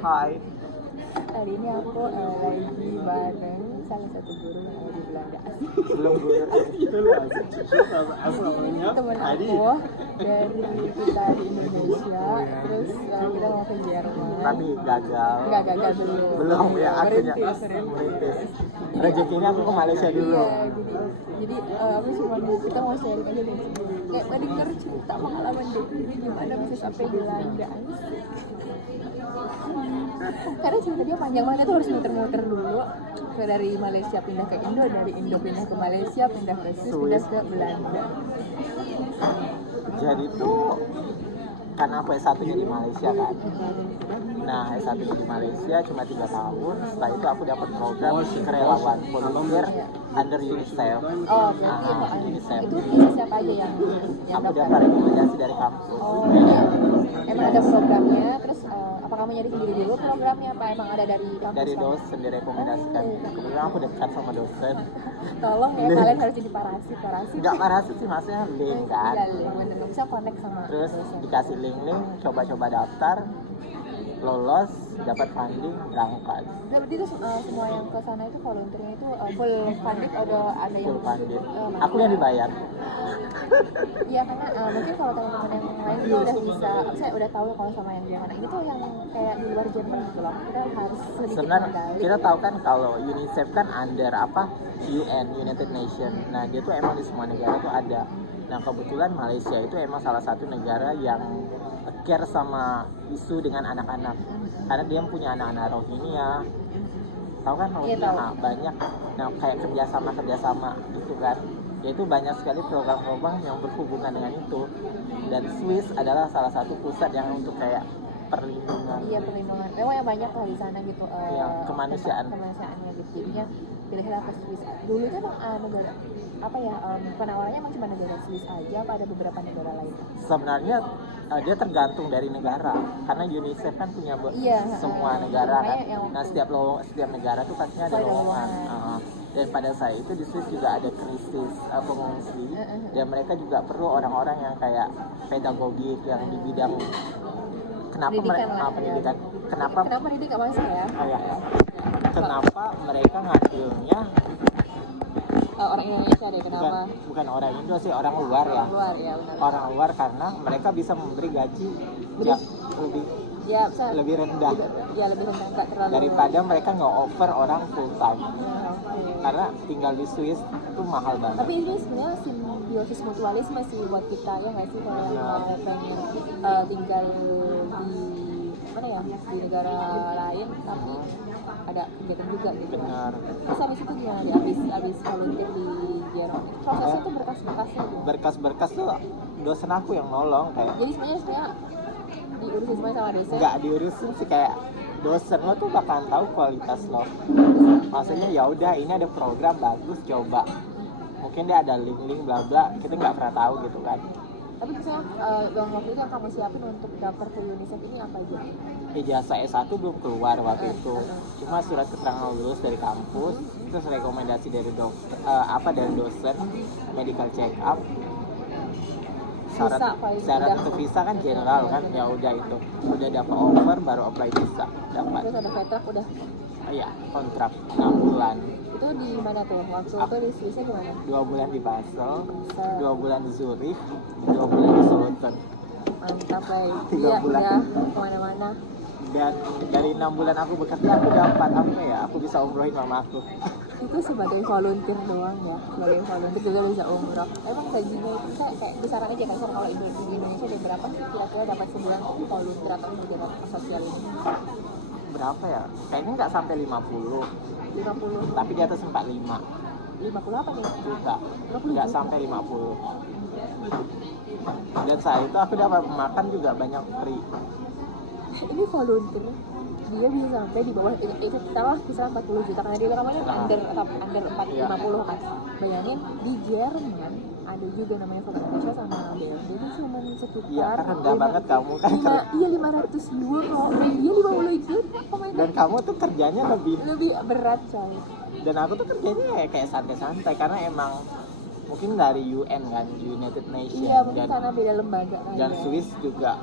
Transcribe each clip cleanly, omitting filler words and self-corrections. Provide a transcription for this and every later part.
Hai. Hari ini aku lagi bareng salah satu guru yang ada di Belanda. Belum guru. Temen aku dari kita di Indonesia, terus kita mau ke Jerman. Tapi gagal. Nggak gagal dulu. Belum ya, akhirnya Merintis. rezekinya aku ke Malaysia dulu. Iya, jadi aku cuma kita mau sharing aja deh. Kayak denger cerita pengalaman deh, ini gimana bisa sampai di Belanda. Karena cerita dia panjang banget, itu harus muter-muter dulu dari Malaysia pindah ke Indo, dari Indo pindah ke Malaysia, pindah ke Swiss, pindah ke Belanda. Jadi tuh karena aku S1-nya di Malaysia kan. Nah, S1-nya di Malaysia cuma 3 tahun. Setelah itu aku dapat program kerelawan volunteer under UNICEF. Oh, berarti UNICEF. itu bisa siapa aja yang Aku daftar? dapat rekomendasi dari kampus. Oh, iya. Emang ada programnya, terus apa kamu nyari sendiri dulu programnya, apa emang ada dari kampus? Dari dosen direkomendasikan. Kebetulan aku dekat sama dosen. Tolong ya, kalian harus jadi parasit. Enggak parasit sih, maksudnya link kan. Iya, bener, nggak bisa connect sama Terus dosen. dikasih link, coba-coba daftar, lolos, dapat funding, berangkat. Nah, berarti itu semua yang ke sana itu volunteernya itu full funded atau ada yang Full funding. mantap. Aku yang dibayar. Iya, karena mungkin kalau teman-teman yang lain itu udah bisa, saya udah tahu kalau sama yang Jerman ini tuh yang kayak di luar Jerman gitu loh. Kita harus sedikit Sebenarnya mengendali. kita tahu kan kalau UNICEF kan under apa? UN, United Nation. Nah, dia tuh emang di semua negara tuh ada. Nah, kebetulan Malaysia itu emang salah satu negara yang care sama isu dengan anak-anak. Karena dia punya anak-anak Rohingya. Tahu kan Rohingya? Iya, tahu. Nah, banyak. Nah, kayak kerjasama gitu kan. Yaitu banyak sekali program-program yang berhubungan dengan itu. Dan Swiss adalah salah satu pusat yang untuk kayak perlindungan. Iya, perlindungan. Memang ya banyak lah di sana gitu. Kemanusiaannya gitu. Jadinya pilihlah ke Swiss. Dulu kan negara apa ya, penawarannya emang cuma negara Swiss aja, apa ada beberapa negara lain? Sebenarnya dia tergantung dari negara, karena UNICEF kan punya semua negara kan. Nah, setiap negara tuh pastinya ada lowongan. Dan pada saat itu di Swiss juga ada krisis pengungsi, dan mereka juga perlu orang-orang yang kayak pedagogik yang di bidang pendidikan. Kenapa pendidik gak masuk ya? Kenapa mereka ngambilnya orang Indonesia deh, kenapa? Bukan orang Indo sih, orang luar ya. Luar ya, benar. Orang luar karena mereka bisa memberi gaji yang lebih rendah. Ya, lebih rendah, nggak terlalu daripada mereka nge-offer orang full time. Karena tinggal di Swiss itu mahal banget. Tapi ini sebenarnya simbiosis mutualisme sih buat kita, ya nggak sih, kalau yang mau pengen tinggal di mana ya, di negara lain tapi ada kegiatan juga gitu. Benar. Terus habis itu gimana ya, habis volunteer di Jerman, prosesnya tuh berkas-berkasnya gitu. Berkas tuh dosen aku yang nolong kayak. Jadi sebenarnya diurusin semua sama dosen? Nggak diurusin sih, kayak dosen lo tuh bakalan tahu kualitas lo. Maksudnya ya udah, ini ada program bagus, coba. Mungkin dia ada link bla bla, kita nggak pernah tahu gitu kan. Tapi misalnya dalam waktu itu yang kamu siapin untuk daftar ke UNICEF ini apa aja? Ijazah S1 belum keluar waktu itu. Cuma surat keterangan lulus dari kampus, terus rekomendasi dari dari dosen, medical check up. Syarat untuk visa kan general kan, ya udah itu. Udah dapat offer baru apply visa, dapat. Terus ada kontrak udah? Iya, kontrak 6 bulan. Itu di mana tuh? Waktu itu di Swissnya di mana? 2 bulan di Basel, 2 bulan di Zurich, 2 bulan di Sultan. Mantap lah. 3 bulan. Ya, kemana-mana. Dan dari 6 bulan aku bekerja, aku dapat aku bisa umrohin mama aku. Itu sebagai volunteer doang ya, sebagai volunteer juga bisa umroh. Emang gajinya itu kayak besaran aja kan, kalau di Indonesia ada berapa sih kira-kira dapat sebulan volunteer atau kegiatan sosial ini? Berapa ya? Kayaknya nggak sampai 50. 50. Tapi di atas 45. 50 apa nih? Juta. Nggak sampai 50. Dan saat itu aku dapat makan juga banyak free. Ini volunteer dia bisa sampai di bawah itu taruh kisaran 40 juta karena dia namanya under 450 kan. Bayangin di Jerman ada juga namanya Vokal Indonesia sama BLD itu cuma sekitar iya kan rendah banget kamu kan. Iya 500 euro, dia 50 juta. Dan kamu tuh kerjanya lebih berat coy. Dan aku tuh kerjanya kayak santai-santai karena emang mungkin dari UN kan, United Nation. Iya, mungkin karena beda lembaga. Dan Swiss juga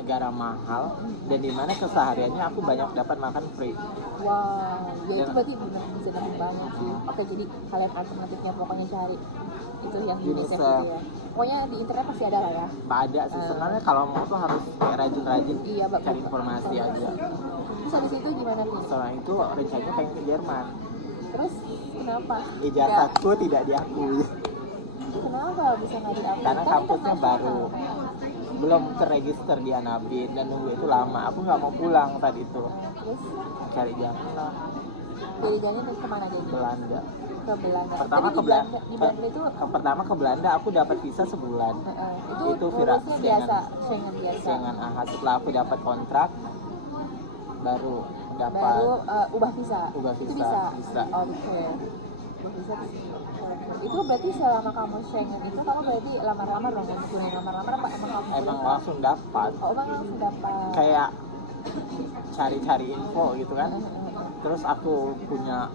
negara mahal dan di mana kesehariannya aku banyak dapat makan free. Wow, ya itu berarti benar bisa dapat banget sih. Oke, jadi kalian alternatifnya pokoknya cari itu yang UNICEF gitu ya. Pokoknya di internet pasti ada lah ya. Ada sih, sebenarnya kalau mau tuh harus kayak rajin-rajin cari informasi aja. Terus habis itu gimana nih? Setelah itu rencananya pengen ke Jerman. Terus kenapa? Ijazahku tidak diakui. Kenapa bisa nggak diakui? Karena kampusnya baru, belum terregister di Anabin dan nunggu itu lama. Aku nggak mau pulang tadi itu. Terus cari jalan lah. Jadi jalannya terus kemana jadi? Belanda. Ke Belanda. Pertama tapi ke Belanda. Di Belanda itu pertama ke Belanda aku dapat visa sebulan. Itu virusnya biasa, Schengen biasa. Schengen setelah aku dapat kontrak baru dapat ubah visa. Itu bisa. Oh, oke. Ubah visa. Itu berarti selama kamu Schengen itu kamu berarti lamar-lamar dong, lamar-lamar apa emang langsung dapat? Oh, emang langsung dapat. Kayak cari-cari info gitu kan. Terus aku punya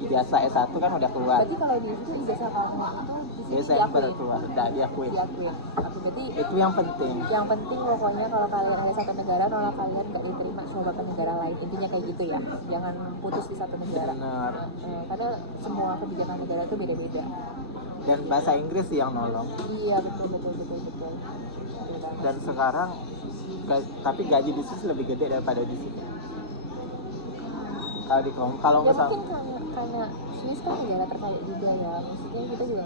ijazah S1 kan udah keluar. Berarti kalau di situ ijazah kamu itu Desember keluar, udah diakuin. Berarti itu yang penting. Yang penting pokoknya kalau kalian ada satu negara, nolak kalian gak diterima coba ke negara lain. Intinya kayak gitu ya. Jangan putus di satu negara. Benar. Karena semua kebijakan negara itu beda-beda. Dan bahasa Inggris sih yang nolong. Iya, betul. Dan sekarang tapi gaji di sini lebih gede daripada di sini. Kalau ya mungkin karena Swiss kan negara terkaya juga ya, maksudnya kita juga.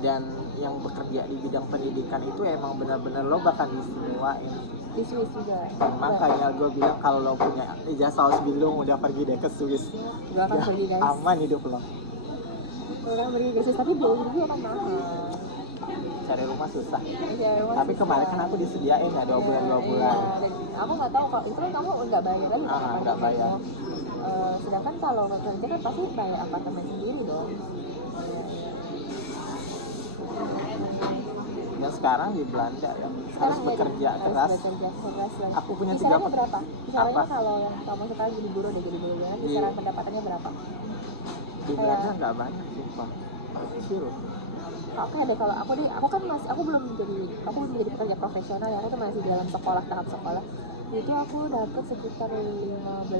Dan yang bekerja di bidang pendidikan itu emang benar-benar lo bakal disewain di Swiss juga. Makanya gue bilang kalau lo punya ijazah Ausbildung udah pergi deh ke Swiss. Gue akan pergi guys. Aman hidup lo. Orang pergi ke Swiss tapi belum juga kan mahal. Cari rumah susah. Tapi kemarin kan aku disediain ya 2 bulan. Dan aku nggak tahu kalau itu kan kamu nggak bayar lagi. Nggak bayar. Sedangkan kalau bekerja kan pasti bayar apartemen sendiri dong. Dan sekarang di Belanda ya harus bekerja keras. Aku punya 3 berapa? Kisarannya kalau yang kamu sekarang jadi buruh kan kisaran pendapatannya berapa? Di Belanda nggak banyak sumpah. Kecil. Oke deh, kalau aku belum menjadi pekerja profesional ya, aku tuh masih dalam tahap sekolah. Itu aku dapat sekitar 15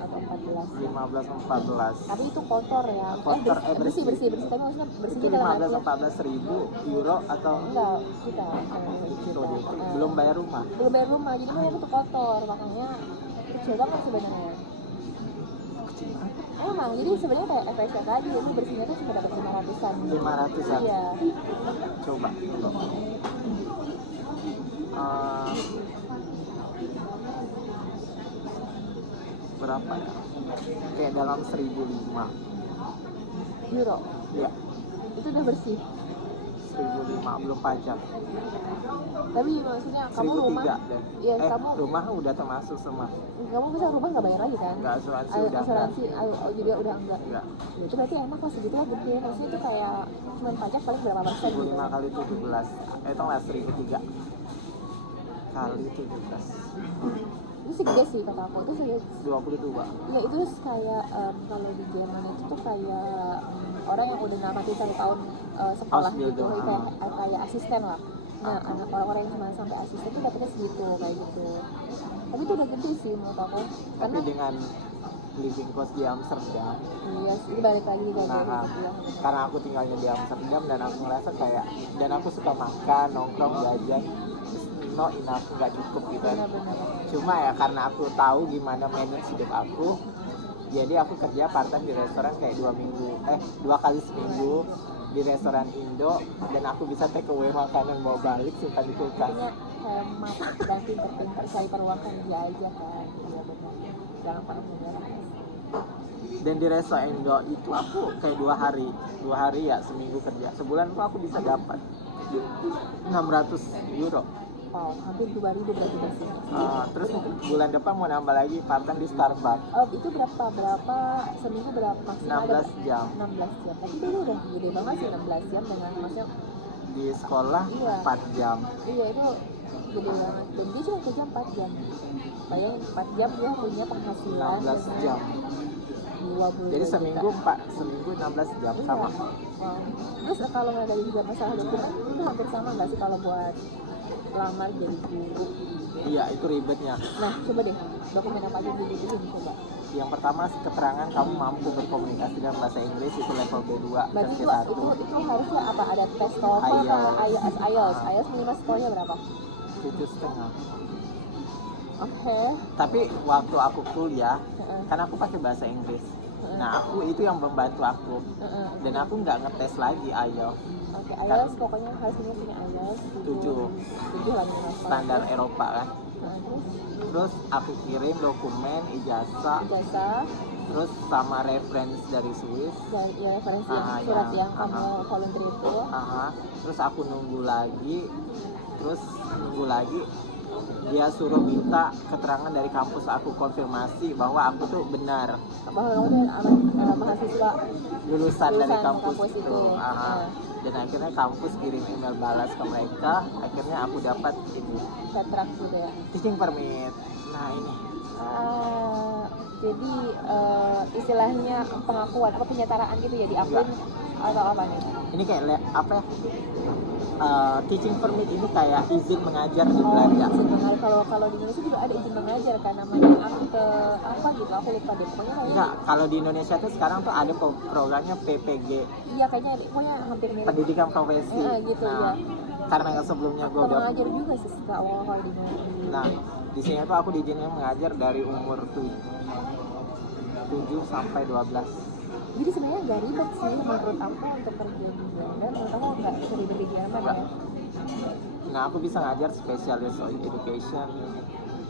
atau 14. Tapi itu kotor ya. Bersih. Tapi maksudnya bersih itu 15-14 ribu euro atau enggak kita. Belum bayar rumah. Jadi kan itu kotor, makanya kecil banget sebenarnya. Emang, jadi sebenarnya kayak efek aja, jadi bersihnya tuh cuma dapat 500-an. 500-an? Iya. Coba. Berapa ya? Kayak dalam 1.005 euro? Iya. Itu udah bersih? 1.005, belum pajak. Tapi maksudnya kamu rumah? deh. Iya, kamu rumah udah termasuk semua. Kamu bisa rumah nggak bayar lagi kan? Nggak, asuransi udah jadi udah enggak. Ya, itu berarti enak lah segitu lah gede. Maksudnya itu kayak cuma pajak paling berapa persen? 25 kali 17. Itu lah 1.003 kali 17. Itu segede sih kata aku, itu segede 22. Ya itu kayak kalau di Jerman itu tuh kayak orang yang udah namatin 1 tahun sekolah gitu, kayak asisten lah. Nah, anak orang-orang yang cuma sampai asisten itu dapetnya segitu kayak gitu. Tapi itu udah gede sih menurut aku. Tapi dengan living cost di Amsterdam. Iya, itu balik lagi di karena aku tinggalnya di Amsterdam dan aku ngerasa kayak, dan aku suka makan, nongkrong, jajan, not enough, nggak cukup gitu. Cuma ya karena aku tahu gimana manage hidup aku, jadi aku kerja part-time di restoran kayak 2 kali seminggu di restoran Indo, dan aku bisa take away makanan bawa balik simpan di kulkas. Hemat dan pinter-pinter cari peluang kerja aja kan. Iya benar. Jangan pernah menyerah. Dan di restoran Indo itu aku kayak 2 hari ya seminggu kerja. Sebulan tuh aku bisa dapat 600 euro. Wow, hampir 2.000 berarti sih. Terus bulan depan mau nambah lagi part-time di Starbucks. Itu berapa seminggu berapa maksimal? 16 jam. 16 jam. Tapi itu udah gede banget sih 16 jam dengan maksudnya di sekolah 4 jam. Iya, itu gede banget. Dan dia cuma kerja 4 jam. Bayangin 4 jam dia punya penghasilan 16 jam. 20. Jadi seminggu 16 jam sama. Wow. Terus kalau nggak ada juga masalah dokumen itu hampir sama nggak sih kalau buat lamar jadi guru. Iya, itu ribetnya. Nah, coba deh, dokumen apa aja yang dibutuhin coba. Yang pertama keterangan kamu mampu berkomunikasi dengan bahasa Inggris, itu level B2 dan versi itu 1. itu harusnya apa? Ada tes TOEFL atau IELTS minimal skornya berapa? 7,5. Oke. Tapi waktu aku kuliah, karena aku pakai bahasa Inggris. Nah, aku itu yang membantu aku. Dan aku nggak ngetes lagi IELTS. Oke, IELTS pokoknya harus punya IELTS 7 lah minimal skor. Standar Eropa kan. Terus aku kirim dokumen ijazah, terus sama referensi dari Swiss. Ya, referensi surat yang kamu volunteer itu. Terus aku nunggu lagi, dia suruh minta keterangan dari kampus aku, konfirmasi bahwa aku tuh benar bahwa kamu adalah mahasiswa lulusan dari kampus itu. Dan akhirnya kampus kirim email balas ke mereka, akhirnya aku dapat ini kontrak gitu ya, teaching permit. Nah ini jadi istilahnya pengakuan apa penyetaraan gitu ya, diakuin atau apa nih? Ini kayak apa ya, teaching permit ini kayak izin mengajar di Belanda. Izin mengajar. Kalau di Indonesia juga ada izin mengajar kan, namanya akte apa gitu, aku lupa deh pokoknya. Enggak, kalau di Indonesia tuh sekarang tuh ada programnya PPG. Iya kayaknya pokoknya hampir mirip. Pendidikan profesi. Gitu nah, ya. Karena sebelumnya gue udah mengajar juga sih kalau di Indonesia. Nah, di sini tuh aku diizinkan mengajar dari umur 7 sampai 12. Jadi sebenarnya nggak ribet sih menurut aku untuk kerja di Belanda. Menurut aku nggak seribet di Jerman ya. Nah, aku bisa ngajar spesialis education.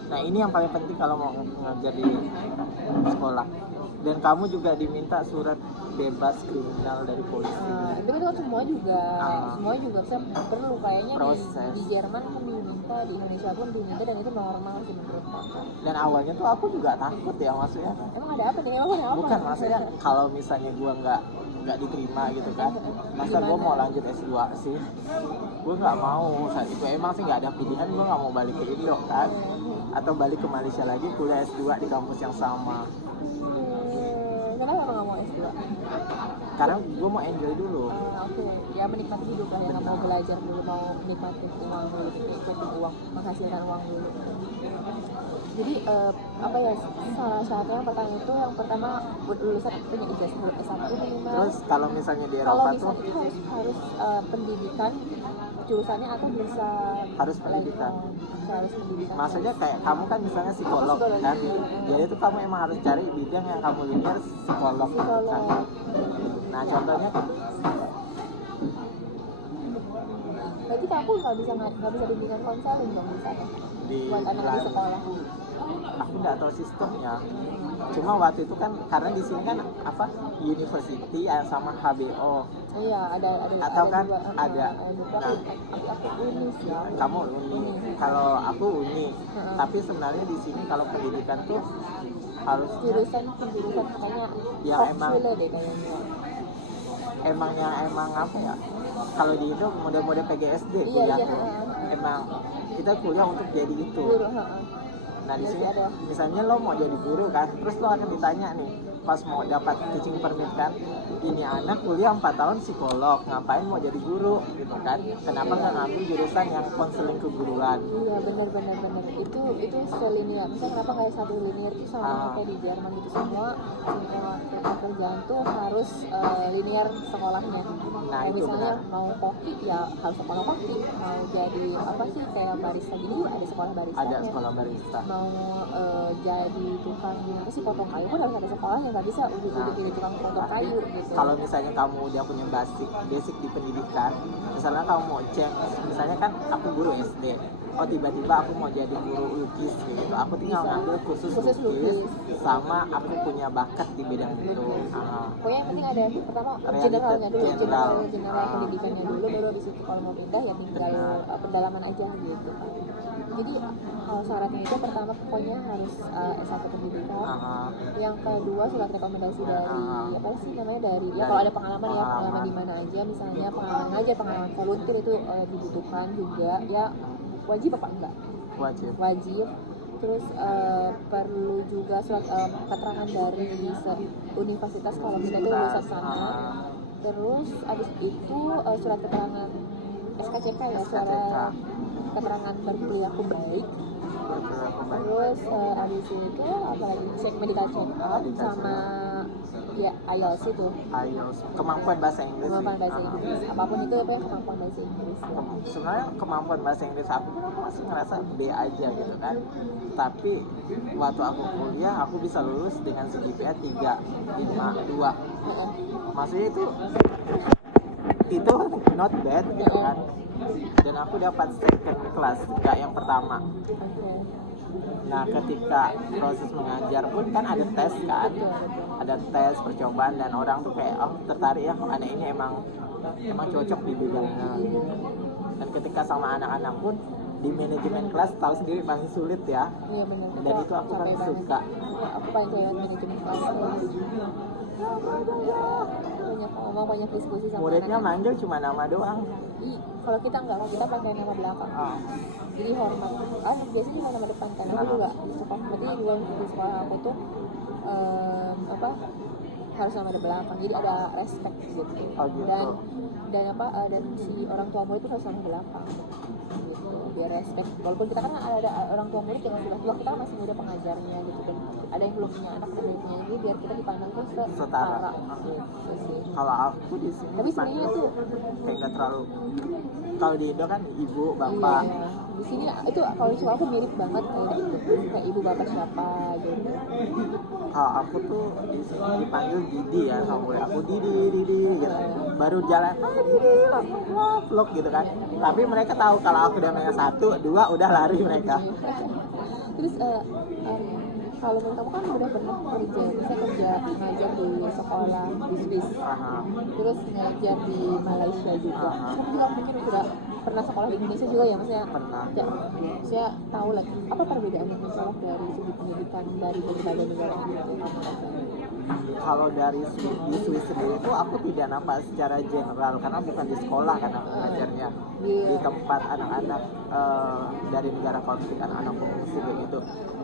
Nah, ini yang paling penting kalau mau ngajar di sekolah. Dan kamu juga diminta surat bebas kriminal dari polisi. Itu kan semua juga perlu kayaknya di Jerman pun diminta, di Indonesia pun diminta, dan itu normal sih menurut aku. Dan awalnya tuh aku juga takut ya, maksudnya. Emang ada apa nih? Emang ada apa? Bukan, maksudnya kalau misalnya gue nggak diterima gitu kan, masa gue mau lanjut S2 sih? Gue nggak mau saat itu, emang sih nggak ada pilihan, gue nggak mau balik ke Indo kan, atau balik ke Malaysia lagi kuliah S2 di kampus yang sama. Kenapa nggak mau S2? Karena gue mau enjoy dulu. Oke. Ya menikmati hidup lah ya, nggak mau belajar dulu, mau nikmati uang dulu, nikmati uang, menghasilkan uang dulu. Jadi salah satu yang pertama itu, yang pertama lulusan punya ijazah dulu S1 minimal. Terus kalau misalnya di Eropa tuh harus pendidikan jurusannya, atau bisa harus pendidikan. Harus pendidikan. Maksudnya kayak kamu kan misalnya psikolog kan, jadi itu kamu emang harus cari bidang yang kamu linear psikolog. Kan? Nah contohnya berarti aku nggak bisa bimbingan konseling dong misalnya buat anak di sekolah. Aku nggak tahu sistemnya. Cuma waktu itu kan karena di sini kan apa university sama HBO. Iya, ada. Atau kan ada. Nah, aku uni sih. Kamu uni. Kalau aku uni. Tapi sebenarnya di sini kalau pendidikan tuh harus jurusan katanya ya emang deh kayaknya. Emang apa ya? Kalau di Indo model-model PGSD kuliah tuh. Emang kita kuliah untuk jadi itu. Nah di sini misalnya lo mau jadi guru kan, terus lo akan ditanya nih pas mau dapat teaching permit kan, ini anak kuliah 4 tahun psikolog, ngapain mau jadi guru gitu kan, kenapa nggak ngambil jurusan yang konseling keguruan? Iya benar itu selinier, misalnya kenapa kayak satu linear itu sama kayak di Jerman gitu, semua pekerjaan tuh harus linear sekolahnya. Nah itu misalnya benar. Mau koki ya harus sekolah koki, mau jadi apa sih kayak barista gini ada sekolah barista. Ada sekolah barista. Mau jadi tukang gimana sih potong kayu pun harus ada sekolahnya, nggak bisa udah jadi tukang potong kayu gitu. Kalau misalnya kamu udah punya basic di pendidikan, misalnya kamu mau cek, misalnya kan aku guru SD, tiba-tiba aku mau jadi guru lukis gitu, aku tinggal ngambil khusus lukis sama aku punya bakat di bidang itu. Pokoknya yang penting ada pertama generalnya dulu, general pendidikannya dulu, baru habis itu kalau mau pindah ya tinggal pendalaman aja gitu. Jadi syaratnya itu pertama pokoknya harus S1 pendidikan. Yang kedua surat rekomendasi dari apa sih namanya, dari ya kalau ada pengalaman di mana aja, misalnya pengalaman volunteer itu dibutuhkan juga ya. Wajib apa enggak? Wajib. Terus perlu juga surat keterangan dari universitas kalau misalnya itu lulusan sana. Terus abis itu surat keterangan SKCK ya, SKCK. suara keterangan berperilaku baik. Terus abis itu apa lagi, cek medical check up sama ya IELTS itu, IELTS, kemampuan bahasa Inggris. kemampuan bahasa Inggris, apapun itu apa ya, kemampuan bahasa Inggris ya. Sebenarnya kemampuan bahasa Inggris aku pun aku masih ngerasa B aja gitu kan, tapi waktu aku kuliah aku bisa lulus dengan CGPA 3,52. Maksudnya itu not bad gitu kan, dan aku dapat second class, nggak yang pertama. Nah ketika proses mengajar pun kan ada tes kan, ada tes percobaan, dan orang tuh kayak oh tertarik ya anak ini emang cocok di bidangnya gitu. Dan ketika sama anak-anak pun di manajemen kelas tahu sendiri paling sulit ya. Iya benar. Dan itu aku paling suka. Aku paling kayak manajemen kelas. Banyak ngomong, banyak diskusi sama muridnya anak-anak. manggil cuma nama doang. Kalau kita enggak, kita pakai nama belakang. Jadi hormat. Biasanya cuma nama depan kan. Aku juga di sekolah, berarti di sekolah aku tuh harus nama belakang. Jadi ada respect gitu. Gitu. Dan si orang tua murid itu harus nama belakang. Gitu. Biar respect. Walaupun kita kan ada orang tua murid yang sudah tua, kita kan masih muda pengajarnya gitu kan. Ada yang belum punya anak, ada yang punya ini, biar kita dipandang tuh setara. Gitu sih. Kalau aku di sini Tapi sebenarnya tuh kayak nggak terlalu. Kalau di Indo kan ibu, bapak. Iya. Di sini itu kalau suara aku mirip banget kayak gitu. Kayak ibu bapak siapa gitu. Kalau aku tuh di sini dipanggil Didi ya, sama murid aku Didi gitu. Baru jalan, Didi, vlog gitu kan. Tapi mereka tahu kalau aku udah nanya 1, 2 udah lari mereka. Terus kalau menurut kamu kan udah pernah kerja ngajar di sekolah di Swiss, terus ngajar di Malaysia juga. Kamu juga mungkin sudah pernah sekolah di Indonesia juga ya, maksudnya? Pernah. Ya, saya tahu lah apa perbedaan misalnya dari segi pendidikan dari berbagai negara yang kamu rasain. Kalau dari di Swiss sendiri itu aku tidak nampak secara general karena bukan di sekolah kan aku belajarnya, di tempat anak-anak dari negara konflik, anak-anak pengungsi begitu.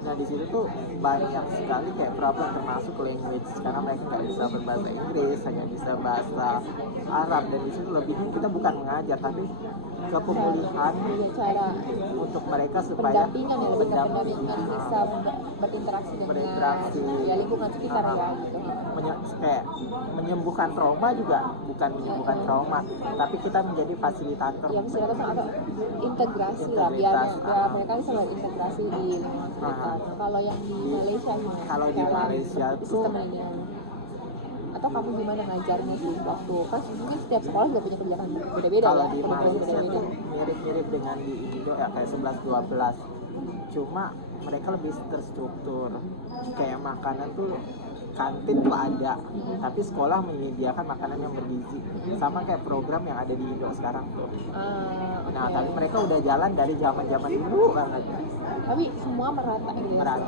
Nah di situ tuh banyak sekali kayak problem termasuk language karena mereka nggak bisa berbahasa Inggris, hanya bisa bahasa Arab, dan di situ lebih kita bukan mengajar tapi kepemulihan cara untuk mereka supaya pendampingan bisa berinteraksi dengan ya, lingkungan sekitar ya gitu. Kayak menyembuhkan trauma juga bukan menyembuhkan trauma, tapi kita menjadi fasilitator yang istilahnya atau integrasi lah, biar mereka bisa berintegrasi di lingkungan sekitar. Kalau yang di Malaysia gimana? Kalau di Malaysia itu sistemnya, atau kamu gimana ngajarnya sih waktu kan mungkin setiap sekolah juga punya kebijakan beda-beda kalau ya. Di Malaysia tuh mirip-mirip dengan di Indo ya, kayak 11-12, cuma mereka lebih terstruktur. Kayak makanan tuh kantin tuh ada, tapi sekolah menyediakan makanan yang bergizi, sama kayak program yang ada di Indo sekarang tuh. Nah tapi mereka udah jalan dari zaman dulu banget. Tapi semua merata gitu ya?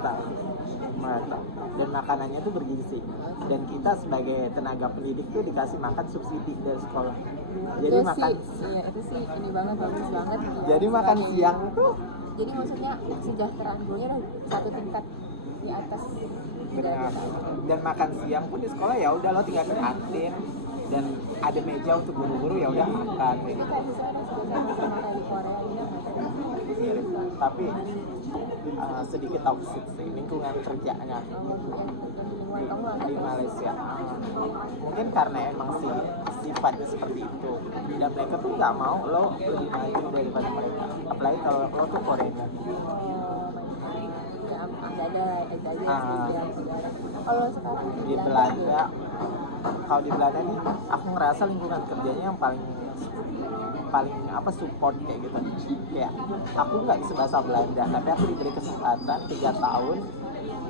Merata, dan makanannya tuh bergizi, dan kita sebagai tenaga pendidik tuh dikasih makan subsidi dari sekolah. Jadi itu makan itu sih ini banget, bagus banget ya. Jadi makan siang tuh, jadi maksudnya kesejahteraan gue udah satu tingkat di atas. benar. Dan makan siang pun di sekolah ya udah lo tinggal ke kantin dan ada meja untuk guru-guru, ya udah makan gitu. Tapi sedikit toksik sih lingkungan kerjanya di Malaysia. Mungkin karena emang sifatnya seperti itu, dan mereka tuh nggak mau lo lebih maju daripada mereka, apalagi kalau lo tuh foreigner. Kalau sekarang Di Belanda, kalau di Belanda nih aku ngerasa lingkungan kerjanya yang paling support kayak gitu. Kayak aku nggak bisa bahasa Belanda, tapi aku diberi kesempatan 3 tahun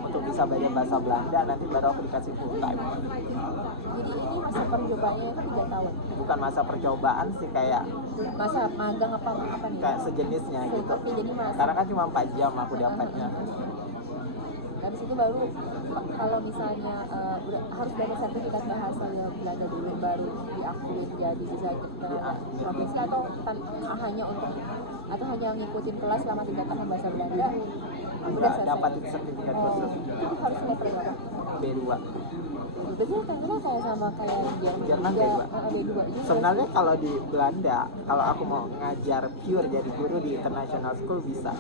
untuk bisa belajar bahasa Belanda, nanti baru aku dikasih full time. Jadi ini masa percobaannya kan 3 tahun? Bukan masa percobaan sih, kayak masa magang apa nih? Kayak sejenisnya gitu. Jadi karena kan cuma 4 jam aku dapatnya. Habis itu baru kalau misalnya udah harus dapat sertifikat bahasa Belanda dulu baru diakui jadi bisa profesi, atau hanya ngikutin kelas selama 3 tahun bahasa Belanda udah dapat sertifikat khusus. Itu harus level berapa? B2. Berarti kan kayak sama kayak Jerman juga, B2. B2 juga. Sebenarnya kalau di Belanda, kalau aku mau ngajar pure jadi guru di international school bisa.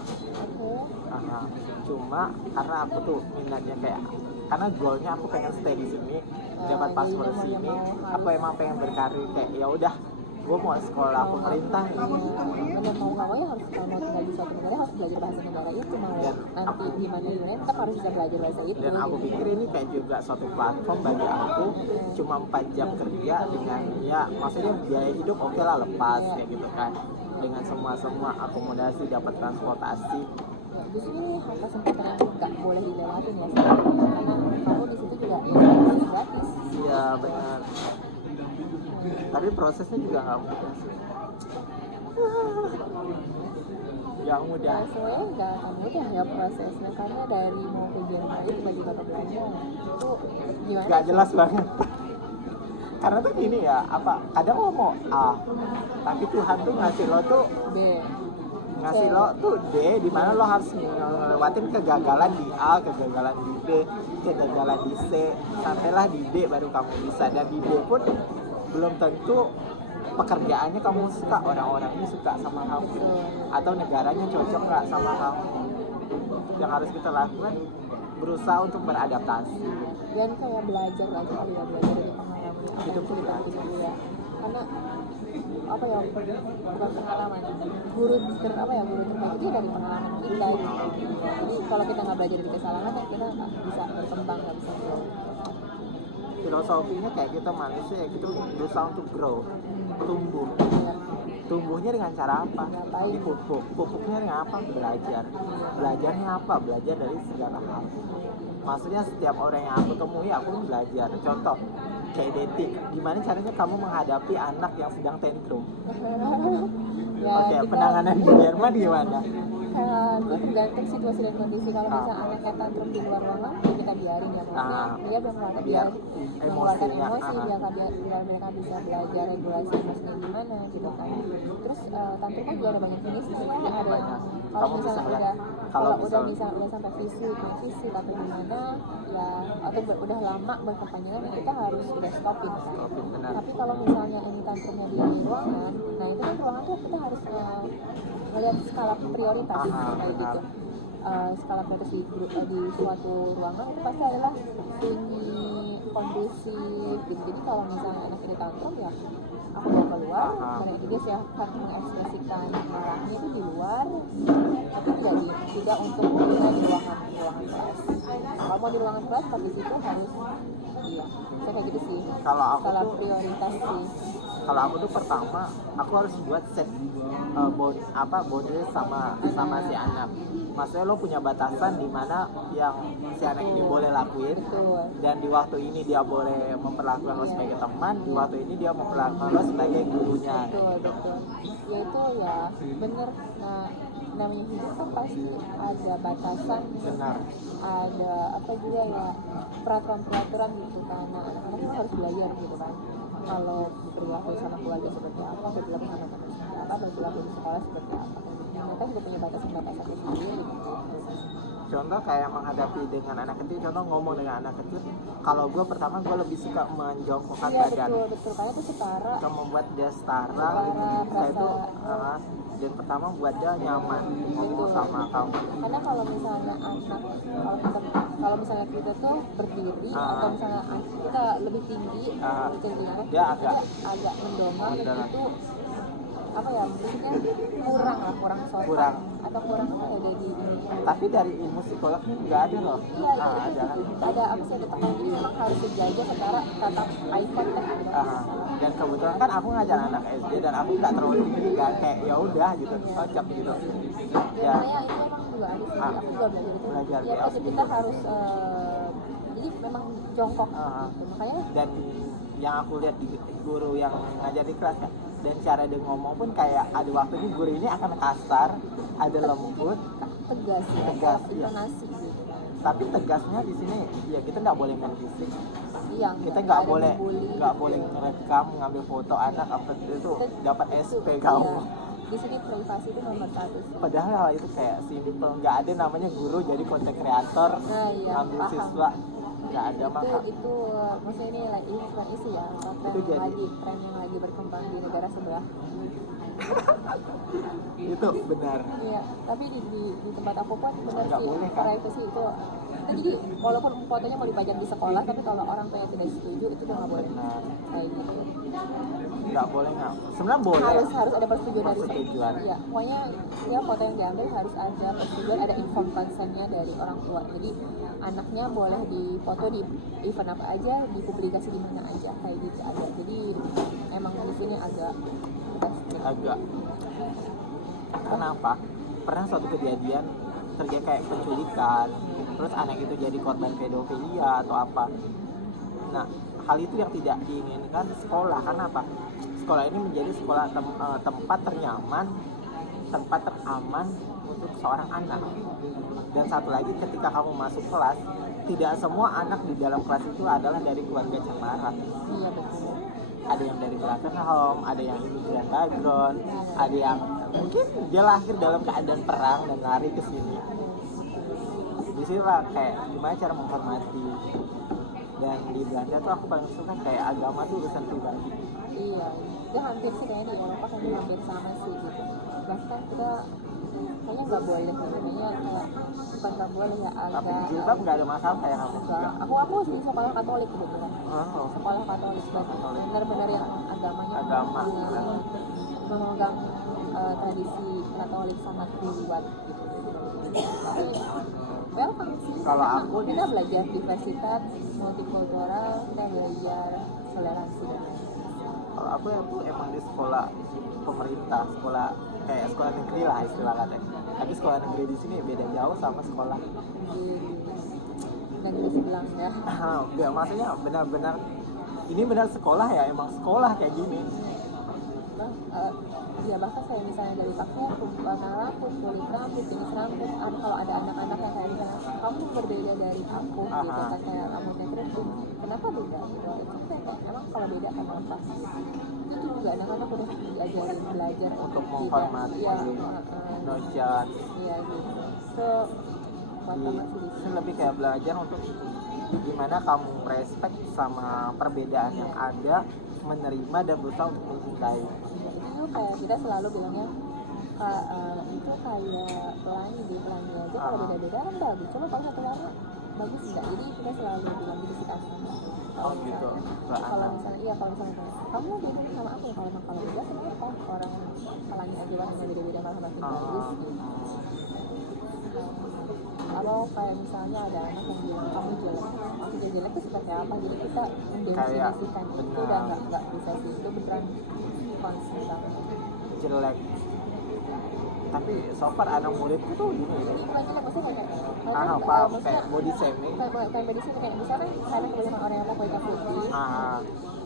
Cuma karena aku tuh minatnya kayak, karena goalnya aku pengen stay di sini, dapat paspor di sini, aku emang pengen berkarir kayak ya udah, gue mau sekolah pemerintah nih. Dan mau nggak mau ya harus, kalau mau tinggal di suatu negara harus belajar bahasa negara itu, mau nanti gimana tetap harus bisa belajar bahasa itu. Dan aku pikir ini kayak juga suatu platform bagi aku, cuma 4 jam kerja dengan ya maksudnya biaya hidup oke lah lepas ya gitu kan, dengan semua akomodasi, dapat transportasi. Di sini kesempatan yang nggak boleh dilewatin ya, karena kamu di situ juga ya gratis. Iya benar. Tapi prosesnya juga nggak mudah sih. Yang mudah. Ya, sebenarnya nggak akan mudah ya prosesnya, karena dari mau ke Jerman itu tiba-tiba ke Belanda itu gimana? Nggak jelas banget. Karena tuh gini ya, apa kadang lo mau A, tapi Tuhan tuh ngasih lo tuh B, ngasih lo tuh D, di mana lo harus ngelewatin kegagalan di A, kegagalan di B, kegagalan di C, sampailah di D baru kamu bisa. Dan di D pun belum tentu pekerjaannya kamu suka, orang-orangnya suka sama kamu, atau negaranya cocok nggak sama kamu. Yang harus kita lakukan berusaha untuk beradaptasi dan kayak belajar aja kali ya, belajar dari pengalaman hidup tuh ya. Karena apa ya, bukan pengalaman, guru terbaik itu dari pengalaman kita. Jadi kalau kita nggak belajar dari kesalahan kan kita nggak bisa berkembang, nggak bisa grow. Filosofinya kayak kita manusia ya, kita berusaha untuk grow, tumbuh. Tumbuhnya dengan cara apa? Dipupuk. Pupuknya dengan apa? Belajar. Belajarnya apa? Belajar dari segala hal. Maksudnya setiap orang yang aku temui aku belajar. Contoh kayak dating, gimana caranya kamu menghadapi anak yang sedang tantrum? Ya, Oke, penanganan di Jerman gimana? Itu tergantung situasi dan kondisi. Kalau misalnya anaknya tantrum di luar ruangan, ya kita biarin ya, maksudnya dia belum mengeluarkan emosi, biar mereka bisa belajar regulasi emosinya gimana gitu kan. Terus tantrum kan juga ada banyak jenis, sebenarnya ada yang kalau udah sampai fisik atau gimana ya, atau udah lama berkepanjangan, kita harus udah stopin kan. Tapi kalau misalnya ini tantrumnya di ruangan, nah itu kan ruangan tuh kita harus melihat skala prioritas kayak gitu. Skala prioritas di suatu ruangan itu pasti adalah sunyi, kondusif gitu. Jadi kalau misalnya anak ini tantrum ya aku mau keluar, karena juga saya akan mengekspresikan marahnya itu di luar, tapi tidak untuk kita di ruangan kelas. Kalau mau di ruangan kelas, tapi situ harus iya, saya kayak gitu sih. Kalau aku skala tuh prioritas sih. Kalau aku tuh pertama aku harus buat set boundary sama si anak. Maksudnya lo punya batasan di mana yang si anak ini boleh lakuin. Betul. Dan di waktu ini dia boleh memperlakukan lo sebagai teman, di waktu ini dia memperlakukan lo sebagai gurunya. Betul. Ya itu ya bener. Nah, namanya hidup kan pasti ada batasan. Benar. Ada apa juga ya, peraturan gitu kan. Nah, anak-anak itu harus belajar gitu kan. Kalau berlaku sama keluarga seperti apa, berlaku sama teman seperti apa, berlaku di sekolah seperti apa. Mereka juga punya batasan-batasan sendiri gitu. Contoh kayak menghadapi dengan anak kecil, contoh ngomong dengan anak kecil. Kalau gue pertama gue lebih suka menjongkokkan badan. Iya betul, karena itu setara. Kita membuat dia setara, saya itu dan pertama buat dia nyaman ngomong sama kamu. Karena kalau misalnya kita tuh berdiri atau misalnya kita lebih tinggi, dia agak mendongak itu apa ya, maksudnya kurang sopan atau kurang apa ya jadi. Tapi dari ilmu psikolog nggak ada loh. Ada apa sih, ada tekanan, jadi memang harus sejajar setara, tatap eye contact. Dan kebetulan kan aku ngajar anak SD dan aku nggak terlalu tinggi kan, kayak ya udah gitu, cocok gitu. Ya itu memang juga ada sih, aku juga belajar itu. Ya pasti kita harus jadi memang jongkok gitu. Makanya dan yang aku lihat di guru yang ngajar di kelas kan, dan cara dia ngomong pun kayak ada waktunya guru ini akan kasar, ada lembut, tegas ya. Intonasi gitu. Tapi tegasnya di sini ya kita nggak boleh main fisik. Iya, kita nggak boleh ngerekam, ngambil foto anak apa itu dapat SP kamu. Di sini privasi itu nomor 1 sih. Padahal hal itu kayak simple, nggak ada namanya guru jadi content creator, ngambil siswa. nggak ada maka itu maksudnya ini bukan isu ya, tren yang lagi berkembang di negara sebelah. Itu benar. Iya, tapi di tempat aku pun benar Nggak sih, boleh, kan? privacy itu. Nah, jadi walaupun fotonya mau dipajang di sekolah, tapi kalau orang tua yang tidak setuju itu udah nggak boleh. Benar. Kayak gitu. Nggak boleh nggak? Sebenarnya boleh. Harus ada persetujuan dari Persetujuan. Iya, pokoknya ya foto yang diambil harus ada persetujuan, ada informed consent-nya dari orang tua. Jadi anaknya boleh difoto di event apa aja, dipublikasi di mana aja, kayak gitu ada. Jadi emang di sini agak kenapa? Pernah suatu kejadian terjadi kayak penculikan, terus anak itu jadi korban pedofilia atau apa. Nah, hal itu yang tidak diinginkan sekolah. Karena apa? Sekolah ini menjadi sekolah tempat ternyaman, tempat teraman untuk seorang anak. Dan satu lagi, ketika kamu masuk kelas, tidak semua anak di dalam kelas itu adalah dari keluarga cemara. Iya, betul. Ada yang dari broken home, ada yang imigran background, ada yang mungkin dia lahir dalam keadaan perang dan lari ke sini. Di sini lah kayak gimana cara menghormati. Dan di Belanda tuh aku paling suka kayak agama tuh urusan pribadi. Iya, itu hampir sih kayaknya di Eropa kayaknya hampir sama sih gitu. Bahkan kita kayaknya nggak boleh, kayaknya bukan nggak boleh ya, Tapi agak jilbab nggak ada masalah kayak kamu. aku di sekolah Katolik kebetulan. Sekolah Katolik benar-benar yang agama memegang tradisi Katolik sangat kuat gitu. Tapi welcome sih. Kalau aku kita belajar diversitas, multikultural, kita belajar toleransi dan lain-lain. Kalau aku ya emang di sekolah pemerintah, sekolah kayak sekolah negeri lah istilah katanya. Tapi sekolah negeri di sini beda jauh sama sekolah negeri sebelah ya. Ya maksudnya benar-benar ini benar sekolah ya, emang sekolah kayak gini. Ya bahkan kayak misalnya dari pakaian, warna rambut, kulit rambut, jenis rambut, kalau ada anak-anak yang kayak misalnya kamu berbeda dari aku gitu kan, kayak rambutnya keriting, kenapa beda gitu, emang kalau beda kenapa, itu juga anak-anak udah diajarin belajar untuk menghormati, no judge. Iya gitu. So ini lebih kayak belajar untuk gimana kamu respect sama perbedaan yang ada, menerima dan berusaha untuk mencintai. Itu kayak kita selalu bilangnya itu kayak pelangi aja kalau beda-beda kan bagus, coba kalau satu warna bagus enggak, jadi kita selalu bilang gitu sih kan. Gitu. Kalau misalnya kamu beda sama aku, kalau beda kenapa orang pelangi aja warnanya beda-beda malah makin bagus gitu. Kalau kayak misalnya ada anak yang bilang kamu jelek itu seperti apa, jadi kita mendefinisikan itu udah nggak bisa sih, itu beneran konsisten banget jelek. Tapi so far anak muridku tuh gini kayak body shaming, kayak body shaming, kayak misalnya karena kebanyakan orang yang mau kulit putih,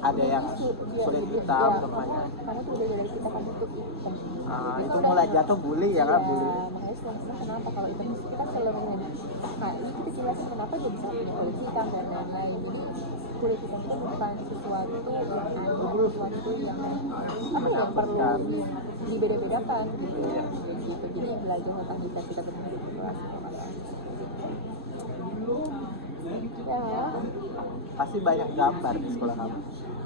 ada yang kulit hitam namanya, karena itu udah dari kita kan itu hitam, itu mulai jatuh bully ya kan, bully. Makanya sebenarnya kenapa kalau hitam kita selalu ini kita jelasin kenapa dia bisa punya kulit hitam dan lain-lain. Jadi kulit hitam itu bukan sesuatu yang perlu dibeda-bedakan gitu. Jadi belajar tentang diversitas itu kelas ya. Pasti banyak gambar di sekolah kamu,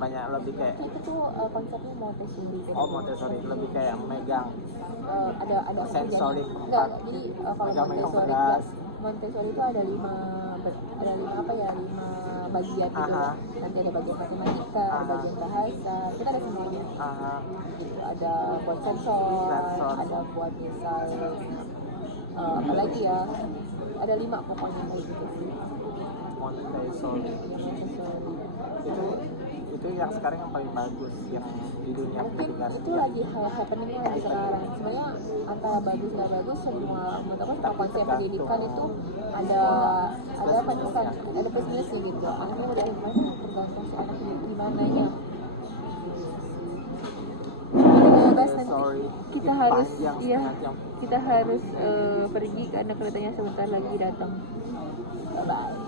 banyak lebih kayak itu tuh konsepnya Montessori. Montessori lebih kayak megang ada sensori enggak, jadi kalau Montessori itu ada lima bagian gitu ya. Nanti ada bagian matematika, ada bagian bahasa, kita ada semuanya gitu. Ada buat sensor, ada buat misal apalagi ya, ada 5 pokoknya kayak gitu sih. Montessori itu yang sekarang yang paling bagus yang di dunia pendidikan. Itu lagi happeningnya lagi sekarang. Sebenarnya antara bagus nggak bagus, semua konsep pendidikan itu ada penulisan, ada plus minusnya gitu. Anaknya udah tergantung si anak gimana nya. Kita harus pergi karena keretanya sebentar lagi datang. Bye.